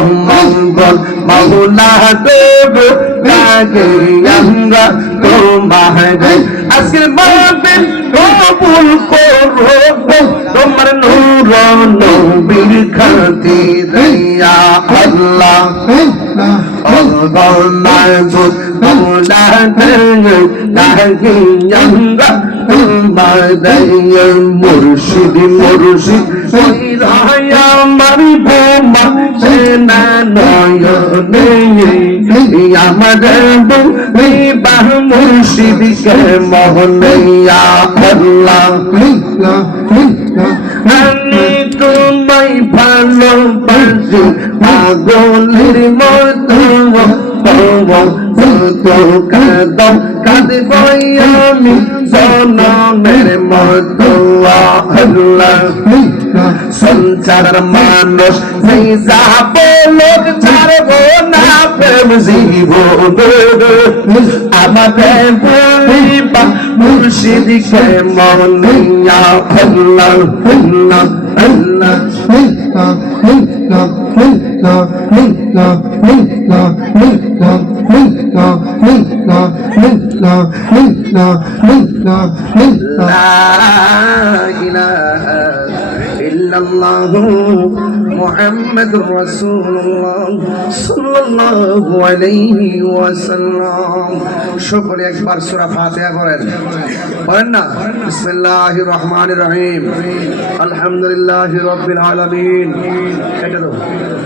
মঙ্গল মাওলা দেব লাগে আমরা তোমার। মাহফিল কবুল করো। তোমার নূর নবীর খাতির ইয়া আল্লাহ। আমরা মুর্শিদ মুর্শিদ। ওই বোমা আমার বাহ মুর্শিদ কে মোহনিয়া আল্লাহ আমি তোমায় ভালোবাসি পাগলের মতো কাদম কাঁদব আমি সঞ্চার মানুষ সেই যাব লোক ছাড়ব না প্রেম জীবন আমাদের বলিবা মুর্শিদকে মনিয়া আল্লাহ আল্লাহ আল্লাহ لا إله إلا الله محمد رسول الله صلى الله عليه وسلم সকলে একবার সূরা ফাতিহা পড়েন পড়েন না বিসমিল্লাহির রহমানির রহিম আলহামদুলিল্লাহি রাব্বিল আলামিন এটা তো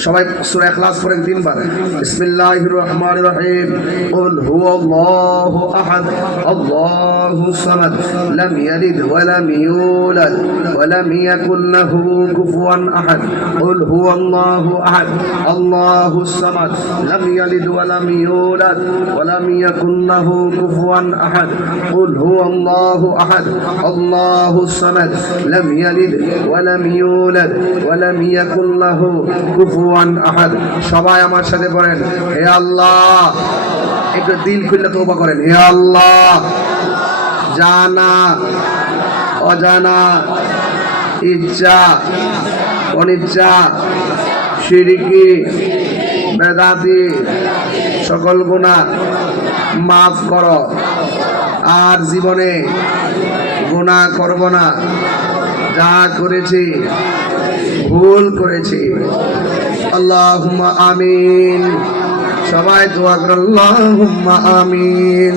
সবাই সূরা ইখলাস পড়েন তিনবার বিসমিল্লাহির রহমানির রহিম কুল হুয়াল্লাহু আহাদ আল্লাহুস সামাদ লাম ইয়ালিদ ওয়া লাম ইউলাদ ওয়া লাম ইয়াকুল লাহু কুফুয়ান আহাদ কুল হুয়াল্লাহু আহাদ আল্লাহুস সামাদ লাম ইয়ালিদ ওয়া লাম ইউলাদ ওয়া লাম ইয়াকুল লাহু কুফুয়ান আহাদ কুল হুয়াল্লাহু আহাদ আল্লাহুস সামাদ লাম ইয়ালিদ ওয়া লাম ইউলাদ ওয়া লাম ইয়াকুল লাহু কুফুয়ান আহাদ, সবাই আমার সাথে পড়েন হে আল্লাহ, একটু দিল খুললে তওবা করেন, হে আল্লাহ, জানা, অজানা ইচ্ছা অনিচ্ছা শিরিকি বেদাতি সকল গুণা মাফ কর, আর জীবনে গুণা করব না, যা করেছি, ভুল করেছি। আল্লাহুম্মা আমিন সবাই দোয়া করো আল্লাহুম্মা আমিন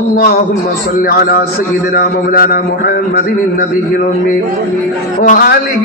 اللهم صل على سيدنا مولانا محمد النبي الأمي وآله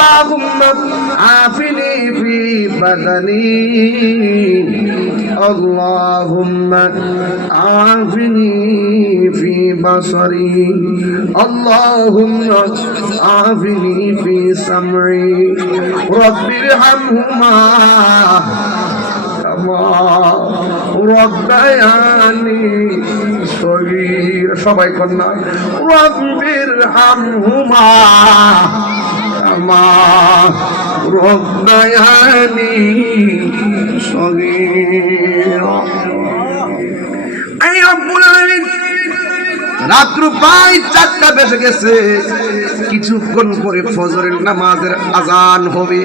اللهم عافني في بدني اللهم عافني في بصري اللهم عافني في سمعي رب ارحمهما كما ربياني صغير সবাই কন্যা রব্বির হামহুমা রব্বায়ানি সগীর। এই রব্বুল আলামিন, রাত্র প্রায় চারটা বেজে গেছে। কিছুক্ষণ পরে ফজরের নামাজের আজান হবে।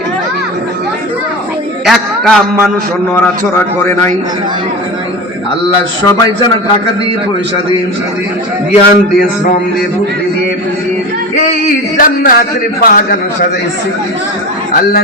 একটা মানুষ নড়াচড়া করে নাই। আল্লাহ সবাই যেন টাকা দিয়ে, পয়সা দিয়ে, জ্ঞান দিয়ে, শ্রম দিয়ে বুদ্ধি দিয়ে এই জান্নাতের বাগান সাজাইছে। আল্লাহ